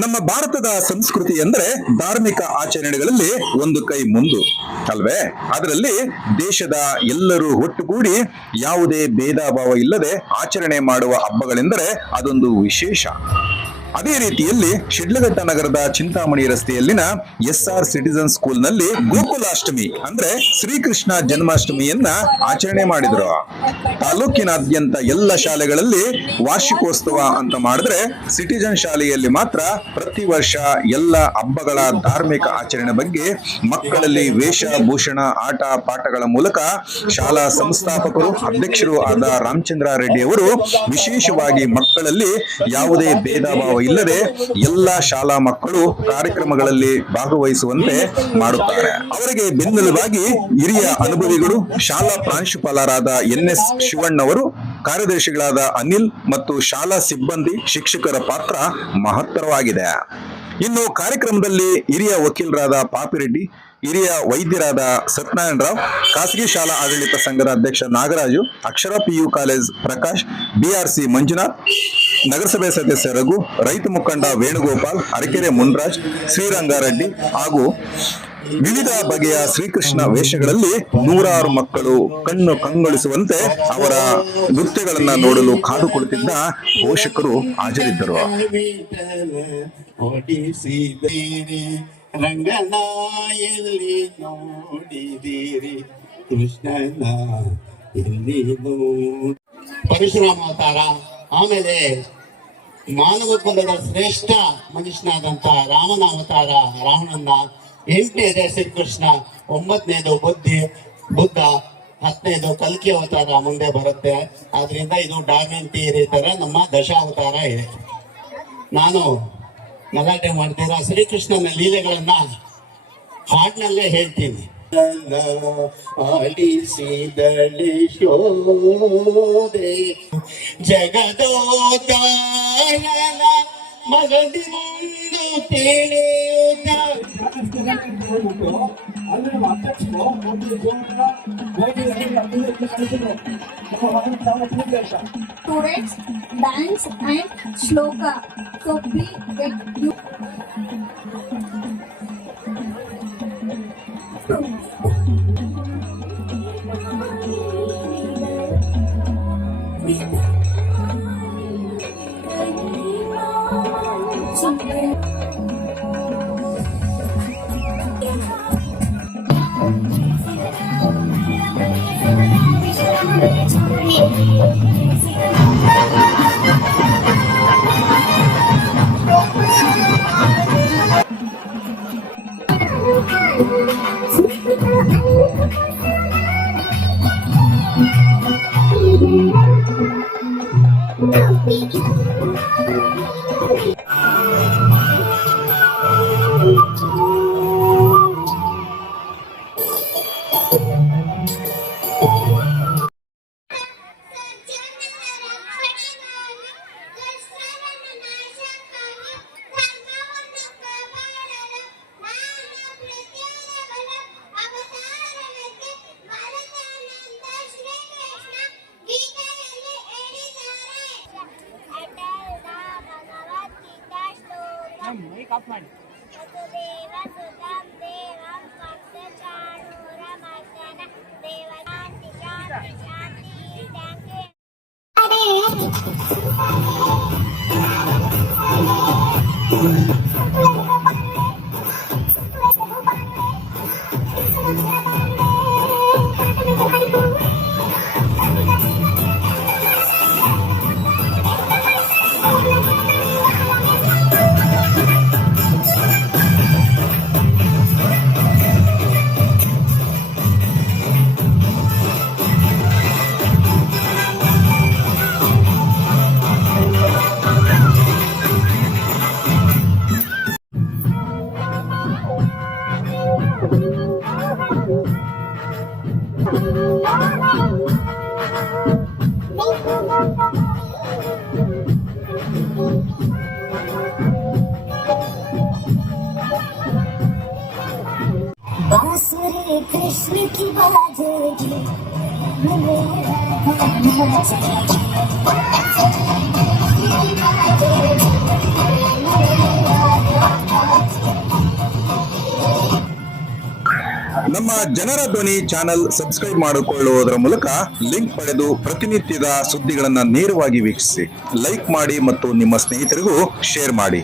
ನಮ್ಮ ಭಾರತದ ಸಂಸ್ಕೃತಿ ಅಂದ್ರೆ ಧಾರ್ಮಿಕ ಆಚರಣೆಗಳಲ್ಲಿ ಒಂದು ಕೈ ಮುಂದು ಅಲ್ವೇ. ಅದರಲ್ಲಿ ದೇಶದ ಎಲ್ಲರೂ ಒಟ್ಟುಗೂಡಿ ಯಾವುದೇ ಭೇದ ಭಾವ ಇಲ್ಲದೆ ಆಚರಣೆ ಮಾಡುವ ಹಬ್ಬಗಳೆಂದರೆ ಅದೊಂದು ವಿಶೇಷ. ಅದೇ ರೀತಿಯಲ್ಲಿ ಶಿಡ್ಲಘಟ್ಟ ನಗರದ ಚಿಂತಾಮಣಿ ರಸ್ತೆಯಲ್ಲಿನ SR ಸಿಟಿಜನ್ ಸ್ಕೂಲ್ ನಲ್ಲಿ ಗೋಕುಲಾಷ್ಟಮಿ ಅಂದ್ರೆ ಶ್ರೀಕೃಷ್ಣ ಜನ್ಮಾಷ್ಟಮಿಯನ್ನ ಆಚರಣೆ ಮಾಡಿದ್ರು. ತಾಲೂಕಿನಾದ್ಯಂತ ಎಲ್ಲ ಶಾಲೆಗಳಲ್ಲಿ ವಾರ್ಷಿಕೋತ್ಸವ ಅಂತ ಮಾಡಿದ್ರೆ ಸಿಟಿಜನ್ ಶಾಲೆಯಲ್ಲಿ ಮಾತ್ರ ಪ್ರತಿ ವರ್ಷ ಎಲ್ಲ ಹಬ್ಬಗಳ ಧಾರ್ಮಿಕ ಆಚರಣೆ ಬಗ್ಗೆ ಮಕ್ಕಳಲ್ಲಿ ವೇಷಭೂಷಣ ಆಟ ಪಾಠಗಳ ಮೂಲಕ ಶಾಲಾ ಸಂಸ್ಥಾಪಕರು ಅಧ್ಯಕ್ಷರು ಆದ ರಾಮಚಂದ್ರ ರೆಡ್ಡಿ ಅವರು ವಿಶೇಷವಾಗಿ ಮಕ್ಕಳಲ್ಲಿ ಯಾವುದೇ ಭೇದ ಭಾವ ಇಲ್ಲದೆ ಎಲ್ಲಾ ಶಾಲಾ ಮಕ್ಕಳು ಕಾರ್ಯಕ್ರಮಗಳಲ್ಲಿ ಭಾಗವಹಿಸುವಂತೆ ಮಾಡುತ್ತಾರೆ. ಅವರಿಗೆ ಬೆನ್ನೆಲುಬಾಗಿ ಹಿರಿಯ ಅನುಭವಿಗಳು ಶಾಲಾ ಪ್ರಾಂಶುಪಾಲರಾದ NS ಶಿವಣ್ಣವರು, ಕಾರ್ಯದರ್ಶಿಗಳಾದ ಅನಿಲ್ ಮತ್ತು ಶಾಲಾ ಸಿಬ್ಬಂದಿ ಶಿಕ್ಷಕರ ಪಾತ್ರ ಮಹತ್ತರವಾಗಿದೆ. ಇನ್ನು ಕಾರ್ಯಕ್ರಮದಲ್ಲಿ ಹಿರಿಯ ವಕೀಲರಾದ ಪಾಪಿರೆಡ್ಡಿ, ಹಿರಿಯ ವೈದ್ಯರಾದ ಸತ್ಯನಾರಾಯಣ ರಾವ್, ಖಾಸಗಿ ಶಾಲಾ ಆಡಳಿತ ಸಂಘದ ಅಧ್ಯಕ್ಷ ನಾಗರಾಜು, ಅಕ್ಷರ PU college Prakash, BRC Manjunath, ನಗರಸಭೆ ಸದಸ್ಯ ರಘು, ರೈತ ಮುಖಂಡ ವೇಣುಗೋಪಾಲ್, ಅರಕೆರೆ ಮುನ್ರಾಜ್, ಶ್ರೀರಂಗಾರೆಡ್ಡಿ ಹಾಗೂ ವಿವಿಧ ಬಗೆಯ ಶ್ರೀಕೃಷ್ಣ ವೇಷಗಳಲ್ಲಿ ನೂರಾರು ಮಕ್ಕಳು ಕಣ್ಣು ಕಂಗೊಳಿಸುವಂತೆ ಅವರ ನೃತ್ಯಗಳನ್ನ ನೋಡಲು ಕಾದು ಕುಳಿತಿದ್ದ ಪೋಷಕರು ಹಾಜರಿದ್ದರು. ರಂಗನಾಯಲ್ಲಿ ನೋಡಿದಿರಿ ಕೃಷ್ಣನ ಎಲ್ಲಿ ಪರಶುರಾಮ ಅವತಾರ, ಆಮೇಲೆ ಮಾನವ ಕುಲದ ಶ್ರೇಷ್ಠ ಮನುಷ್ಯನಾದಂತ ರಾಮನ ಅವತಾರ ರಾವಣನ್ನ, 8ನೇದೇ ಶ್ರೀಕೃಷ್ಣ, 9ನೇದು ಬುದ್ಧ, 10ನೇದು ಕಲ್ಕಿ ಅವತಾರ ಮುಂದೆ ಬರುತ್ತೆ. ಆದ್ರಿಂದ ಇದು ಡಾರ್ವಿನ್ ಥಿಯರಿ ತರ ನಮ್ಮ ದಶಾವತಾರ ಇದೆ. ನಾನು ಗಲಾಟೆ ಮಾಡ್ತೀರಾ ಶ್ರೀಕೃಷ್ಣನ ಲೀಲೆಗಳನ್ನ ಹಾಡಿನಲ್ಲೇ ಹೇಳ್ತೀನಿ. ಆಲಿಸಿದಳೆ ಶೋದೆ ಜಗದೋತಾರನ ಮಗದಿಂದು ತಿಳಿಯುತ್ತ Students dance and shloka. So please get you. बांसुरी कृष्ण की बाजेगी मेरा ನಮ್ಮ ಜನರ ಧ್ವನಿ ಚಾನೆಲ್ ಸಬ್ಸ್ಕ್ರೈಬ್ ಮಾಡಿಕೊಳ್ಳುವುದರ ಮೂಲಕ ಲಿಂಕ್ ಪಡೆದು ಪ್ರತಿನಿತ್ಯದ ಸುದ್ದಿಗಳನ್ನ ನೇರವಾಗಿ ವೀಕ್ಷಿಸಿ. ಲೈಕ್ ಮಾಡಿ ಮತ್ತು ನಿಮ್ಮ ಸ್ನೇಹಿತರಿಗೂ ಶೇರ್ ಮಾಡಿ.